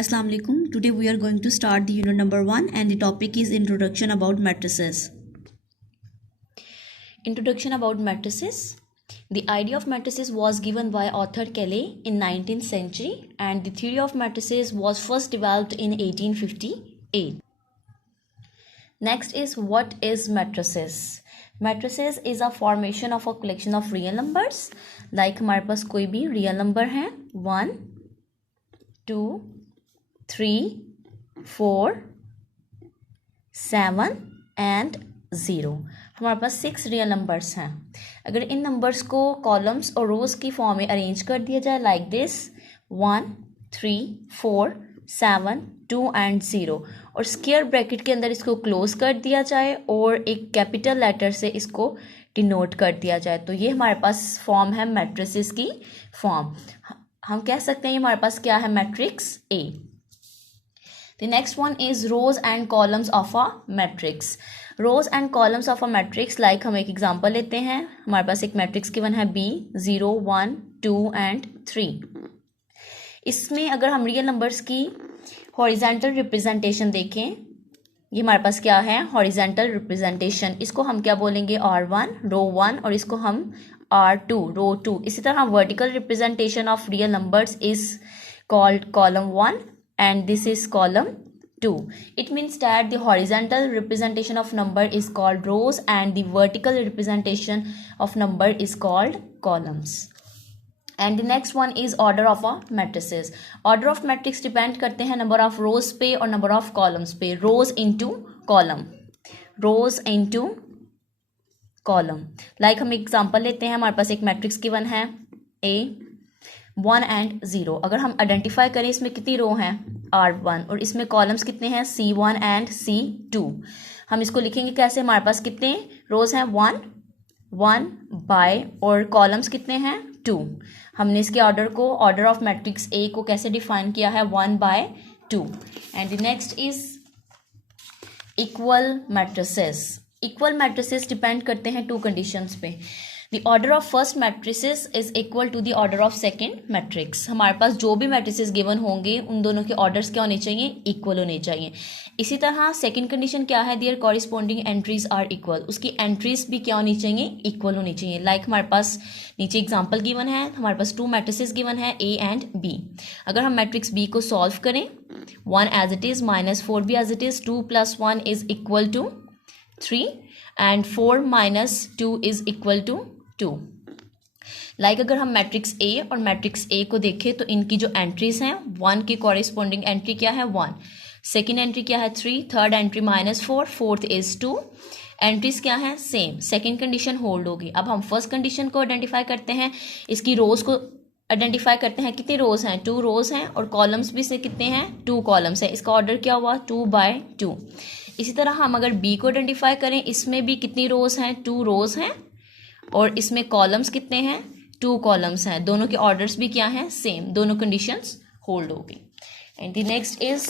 Assalamu alaikum. Today we are going to start the unit number 1 and the topic is introduction about matrices. Introduction about matrices. The idea of matrices was given by Arthur Cayley in 19th century and the theory of matrices was first developed in 1858. Next is what is matrices? Matrices is a formation of a collection of real numbers. Like हमारे पास कोई भी real number है 1, 2, 3, 4, 7 and 0. हमारे पास 6 real numbers हैं. अगर इन numbers को columns और रोज की फॉर्म में अरेंज कर दिया जाए लाइक दिस 1, 3, 4, 7, 2 एंड 0 और स्क्वायर ब्रैकेट के अंदर इसको क्लोज कर दिया जाए और एक कैपिटल लेटर से इसको डिनोट कर दिया जाए तो ये हमारे पास फॉर्म है मैट्रिसेस की फॉर्म. हम कह सकते हैं हमारे पास क्या है matrix A. The next one is rows and columns of a matrix. Rows and columns of a matrix like हम एक एग्जांपल लेते हैं. हमारे पास एक मैट्रिक्स गिवन है B 0, 1, 2 and 3. इसमें अगर हम रियल नंबर्स की हॉरिजॉन्टल रिप्रेजेंटेशन देखें ये हमारे पास क्या है हॉरिजॉन्टल रिप्रेजेंटेशन. इसको हम क्या बोलेंगे R1 रो 1 और इसको हम R2 रो 2. इसी तरह vertical representation of real numbers is called column 1 and this is column 2. It means that the horizontal representation of number is called rows and the vertical representation of number is called columns. And the next one is order of a matrices. Order of matrix depend करते हैं number of rows पे और number of columns पे. Rows into column. Rows into column. Like हम example लेते हैं हमारे पास एक matrix given है A 1 and 0. अगर हम आइडेंटिफाई करें इसमें कितनी रो हैं R1 और इसमें कॉलम्स कितने हैं C1 एंड C2. हम इसको लिखेंगे कैसे हमारे पास कितने रोज हैं 1 1 बाय और कॉलम्स कितने हैं 2. हमने इसके ऑर्डर ऑफ मैट्रिक्स ए को कैसे डिफाइन किया है 1/2. And the next is equal matrices. Equal matrices depend करते हैं 2 कंडीशंस पे. The order of first matrices is equal to the order of second matrix. हमारे पास जो भी matrices given होंगे उन दोनों के orders क्या होने चाहिए equal होने चाहिए. इसी तरह second condition क्या है their corresponding entries are equal. उसकी entries भी क्या होनी चाहिए equal होनी चाहिए. Like हमारे पास नीचे example given है हमारे पास 2 matrices given है A and B. अगर हम matrix B को solve करें 1 as it is minus 4 भी as it is 2 plus 1 is equal to 3 and 4 minus 2 is equal to 2. Like अगर हम मैट्रिक्स ए और मैट्रिक्स ए को देखें तो इनकी जो एंट्रीज हैं 1 की कॉरेस्पॉन्डिंग एंट्री क्या है 1, सेकेंड एंट्री क्या है 3, third entry -4, fourth is 2. Entries क्या है सेम. सेकेंड कंडीशन होल्ड होगी. अब हम फर्स्ट कंडीशन को आइडेंटिफाई करते हैं. इसकी रोज को आइडेंटिफाई करते हैं. कितनी रोज हैं 2 रोज हैं और कॉलम्स भी से कितने हैं 2 कॉलम्स हैं. इसका ऑर्डर क्या हुआ 2/2. इसी तरह हम अगर बी को आइडेंटिफाई करें इसमें भी कितनी रोज हैं 2 रोज हैं और इसमें कॉलम्स कितने हैं 2 कॉलम्स हैं. दोनों के ऑर्डर्स भी क्या हैं सेम. दोनों कंडीशंस होल्ड होगी. And the next is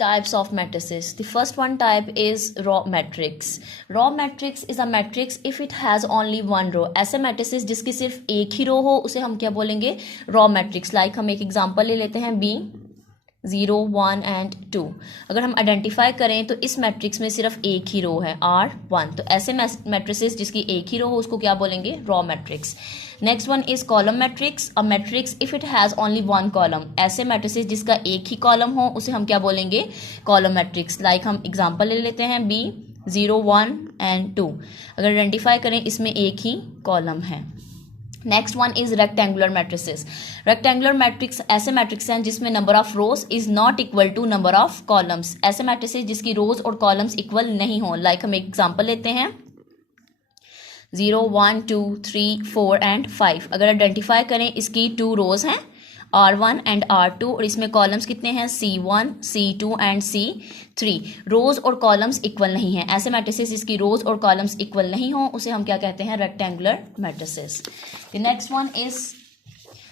types of matrices. The first one type is raw matrix. Raw matrix is a matrix if it has only one row. ऐसे matrices जिसकी सिर्फ एक ही रो हो उसे हम क्या बोलेंगे raw matrix. Like हम एक एग्जांपल ले लेते हैं B 0, 1 एंड 2. अगर हम आइडेंटिफाई करें तो इस मैट्रिक्स में सिर्फ एक ही रो है R1. तो ऐसे मैट्रिसेस जिसकी एक ही रो हो उसको क्या बोलेंगे raw matrix. Next one is column matrix. A matrix if it has only 1 column. ऐसे मैट्रिसेस जिसका एक ही कॉलम हो उसे हम क्या बोलेंगे कॉलम मैट्रिक्स. लाइक हम एग्जांपल ले लेते हैं B 0, 1 एंड 2. अगर आइडेंटिफाई करें इसमें एक ही कॉलम है. Next one is rectangular matrices. Rectangular matrix ऐसे मैट्रिक्स हैं जिसमें number of rows is not equal to number of columns. ऐसे मैट्रिसेस जिसकी रोज और कॉलम्स इक्वल नहीं हो. लाइक हम एक एग्जांपल लेते हैं 0, 1, 2, 3, 4 एंड 5. अगर आइडेंटिफाई करें इसकी 2 रोज हैं R1 एंड R2 और इसमें कॉलम्स कितने हैं C1, C2 एंड C3. रोज और कॉलम्स इक्वल नहीं हैं. ऐसे मैट्रिसेस जिसकी रोज और कॉलम्स इक्वल नहीं हो उसे हम क्या कहते हैं rectangular matrices. The next one is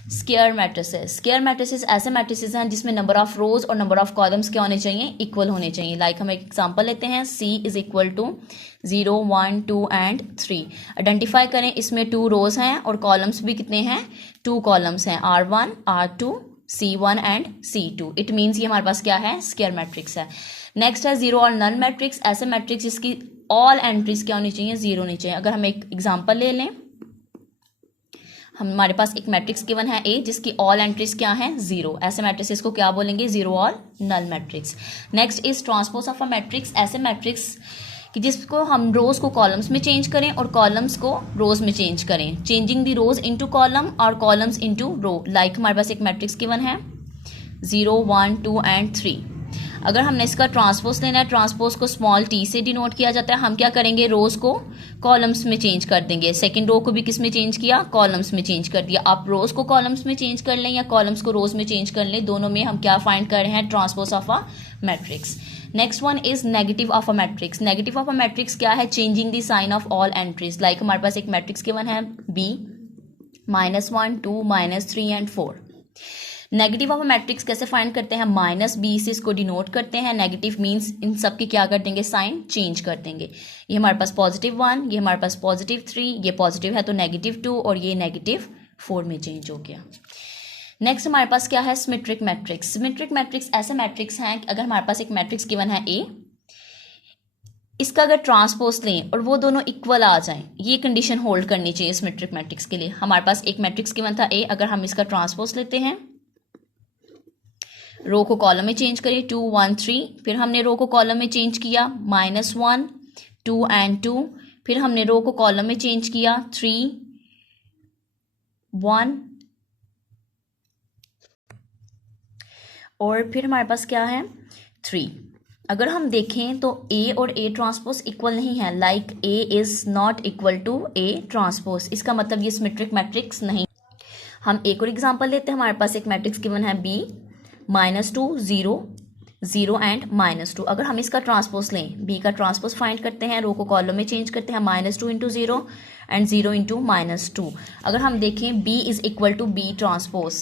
square matrices. Square matrices ऐसे मैट्रिसेस हैं जिसमें नंबर ऑफ रोज और नंबर ऑफ कॉलम्स क्या होने चाहिए, इक्वल होने चाहिए। लाइक हम एक एग्जांपल लेते हैं, C is equal to 0 1 2 and 3। Identify करें, इसमें 2 रोज हैं और कॉलम्स भी कितने हैं, 2 कॉलम्स हैं, R1 R2 C1 and C2। It means ये हमारे पास क्या है, स्क्वायर मैट्रिक्स है। नेक्स्ट है जीरो और नल मैट्रिक्स। ऐसे मैट्रिक्स जिसकी ऑल एंट्रीज क्या होनी चाहिए, जीरो होनी चाहिए। अगर हम एक एग्जांपल ले लें, हमारे पास एक मैट्रिक्स गिवन है ए जिसकी ऑल एंट्रीज क्या हैं, जीरो। ऐसे मैट्रिक्स को क्या बोलेंगे, जीरो और null matrix. Next is transpose of a matrix. ऐसे मैट्रिक्स कि जिसको हम रोज को कॉलम्स में चेंज करें और कॉलम्स को रोज में चेंज करें, changing the rose into column और कॉलम्स इनटू रो। लाइक हमारे पास एक मैट्रिक्स गिवन है 0 1 2 एंड 3। अगर हमने इसका ट्रांसपोज लेना है, ट्रांसपोज को स्मॉल टी से डिनोट किया जाता है। हम क्या करेंगे, रोज को कॉलम्स में चेंज कर देंगे। सेकंड रो को भी किस में चेंज किया, कॉलम्स में चेंज कर दिया। आप रोज को कॉलम्स में चेंज कर लें या कॉलम्स को रोज में चेंज कर लें, दोनों में हम क्या फाइंड कर रहे हैं, transpose of a matrix. Next one is negative of a matrix. Negative of a matrix क्या है, changing the sign of all entries. Like हमारे पास एक मैट्रिक्स गिवन है B -1 2 -3 and 4। Negative of a matrix कैसे फाइंड करते हैं, -b से इसको डिनोट करते हैं। नेगेटिव मीन्स इन सब की क्या कर देंगे, साइन चेंज कर देंगे। ये हमारे पास +1, ये हमारे पास +3, ये पॉजिटिव है तो -2 और ये -4 में चेंज हो गया। नेक्स्ट हमारे पास क्या है, सिमेट्रिक मैट्रिक्स। सिमेट्रिक मैट्रिक्स ऐसे मैट्रिक्स हैं कि अगर हमारे पास एक मैट्रिक्स गिवन है A, इसका अगर ट्रांसपोज लें और वो दोनों इक्वल आ जाएं, ये कंडीशन होल्ड करनी चाहिए सिमेट्रिक मैट्रिक्स के लिए। हमारे पास एक मैट्रिक्स गिवन था A, अगर हम इसका ट्रांसपोज लेते हैं, रो को कॉलम में चेंज करिए 2 1 3, फिर हमने रो को कॉलम में चेंज किया -1 2 एंड 2, फिर हमने रो को कॉलम में चेंज किया 3 1 और फिर हमारे पास क्या है 3। अगर हम देखें तो A और A ट्रांसपोज इक्वल नहीं है। Like A is not equal to A transpose, इसका मतलब ये सिमेट्रिक मैट्रिक्स नहीं। हम एक और एग्जांपल लेते हैं, हमारे पास एक मैट्रिक्स गिवन है B -2 0 0 एंड -2। अगर हम इसका ट्रांसपोज लें, B का ट्रांसपोज फाइंड करते हैं, रो को कॉलम में चेंज करते हैं, -2 × 0 एंड 0 × -2। अगर हम देखें B is equal to B transpose,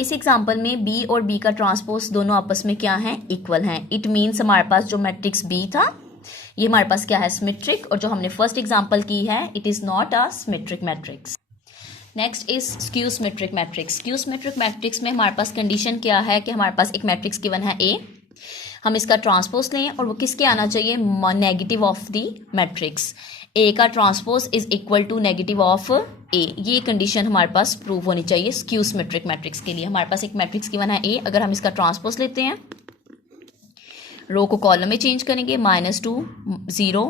इस एग्जांपल में B और B का ट्रांसपोज दोनों आपस में क्या हैं, इक्वल हैं। इट मीन्स हमारे पास जो मैट्रिक्स B था ये हमारे पास क्या है, सिमेट्रिक, और जो हमने फर्स्ट एग्जांपल की है it is not a symmetric matrix. Next is skew symmetric matrix. Skew symmetric matrix में हमारे पास कंडीशन क्या है कि हमारे पास एक मैट्रिक्स गिवन है A, हम इसका ट्रांसपोज लें और वो किसके आना चाहिए, negative of the matrix. A का transpose is equal to negative of A, ये कंडीशन हमारे पास प्रूव होनी चाहिए स्क्यू सिमेट्रिक मैट्रिक्स के लिए। हमारे पास एक मैट्रिक्स गिवन है A, अगर हम इसका ट्रांसपोज लेते हैं, रो को कॉलम में चेंज करेंगे -2 0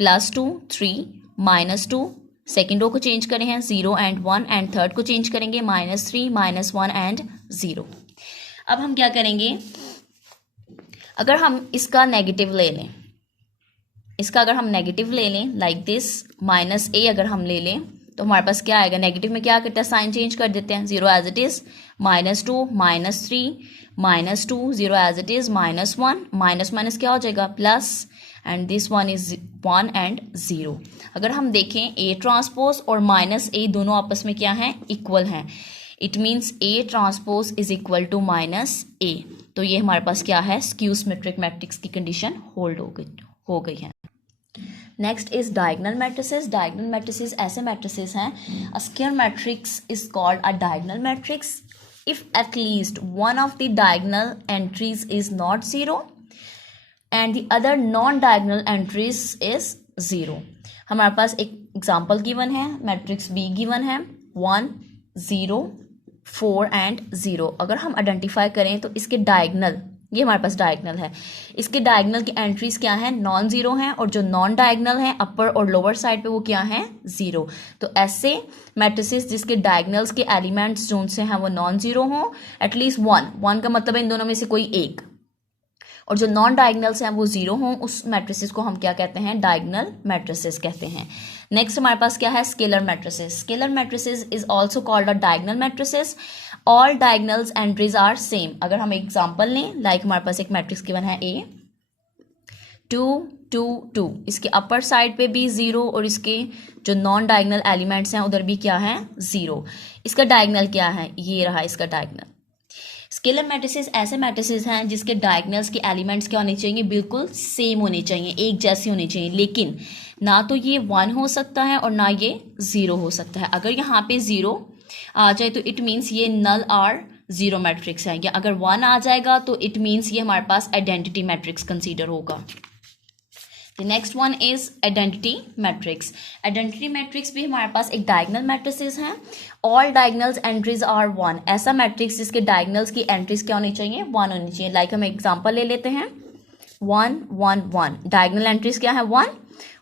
+2 3 -2, सेकेंड रो को चेंज करें हैं 0 एंड 1 एंड थर्ड को चेंज करेंगे -3 -1 एंड 0। अब हम क्या करेंगे, अगर हम इसका नेगेटिव ले लें, इसका अगर हम नेगेटिव ले लें लाइक दिस -a अगर हम ले लें तो हमारे पास क्या आएगा, नेगेटिव में क्या करते हैं, साइन चेंज कर देते हैं, 0 as it is -2 -3 -2 0 as it is -1 minus क्या हो जाएगा plus, and this one is 1 and 0। अगर हम देखें A ट्रांसपोज और -a दोनों आपस में क्या हैं, इक्वल हैं। It means A transpose is equal to -a, तो ये हमारे पास क्या है, स्क्यू सिमेट्रिक मैट्रिक्स की कंडीशन होल्ड हो गई है। Next is diagonal matrices. Diagonal matrices ऐसे मैट्रिसेस हैं, a square matrix is called a diagonal matrix if at least one of the diagonal entries is not 0 and the other non-diagonal entries is 0। हमारे पास एक example given है, matrix B given है 1 0 4 and 0। अगर हम identify करें तो इसके डायगोनल, ये हमारे पास डायगोनल है, इसके डायगोनल की एंट्रीज क्या हैं, नॉन जीरो हैं, और जो नॉन डायगोनल हैं अपर और लोअर साइड पे वो क्या हैं, 0। तो ऐसे मैट्रिसेस जिसके डायगोनल्स के एलिमेंट्स जो उनसे हैं वो नॉन जीरो हों, एटलीस्ट 1 का मतलब है इन दोनों में से कोई एक, और जो नॉन डायगोनल्स हैं वो 0 हों, उस मैट्रिसेस को हम क्या कहते हैं, डायगोनल मैट्रिसेस कहते हैं। नेक्स्ट हमारे पास क्या है, scalar matrices. Scalar matrices is also called a diagonal matrices, all diagonals entries are same. अगर हम एग्जांपल लें, लाइक हमारे पास एक मैट्रिक्स गिवन है A 2 2 2, इसके अपर साइड पे भी 0 और इसके जो नॉन डायगनल एलिमेंट्स हैं उधर भी क्या है 0। इसका डायगनल क्या है, ये रहा इसका डायगनल। स्केलर मैट्रिसेस ऐसे मैट्रिसेस हैं जिसके डायगनल्स के एलिमेंट्स क्या होने चाहिए, बिल्कुल सेम होने चाहिए, एक जैसे होने चाहिए, लेकिन ना तो ये 1 हो सकता है और ना ये 0 हो सकता है। अगर यहाँ पे 0 आ जाए तो इट मीन्स ये नल आर जीरो मैट्रिक्स है, या अगर 1 आ जाएगा तो इट मीन्स ये हमारे पास आइडेंटिटी मैट्रिक्स कंसीडर होगा। The next one is identity matrix. Identity matrix भी हमारे पास एक diagonal matrices हैं। All diagonals entries are 1. ऐसा मैट्रिक्स जिसके diagonals की एंट्रीज क्या होनी चाहिए, 1 होनी चाहिए। लाइक हम एग्जांपल ले लेते हैं 1 1 1, डायगनल एंट्रीज क्या है 1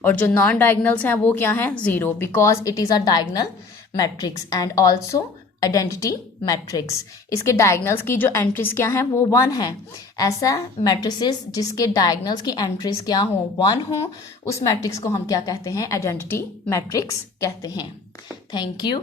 और जो नॉन डायगनल्स हैं वो क्या है 0, because it is a diagonal matrix and also identity matrix. इसके डायगनल्स की जो एंट्रीज क्या हैं वो 1 है। ऐसा मैट्रिसेस जिसके डायगनल्स की एंट्रीज क्या हो 1 हो, उस मैट्रिक्स को हम क्या कहते हैं, आइडेंटिटी मैट्रिक्स कहते हैं। Thank you.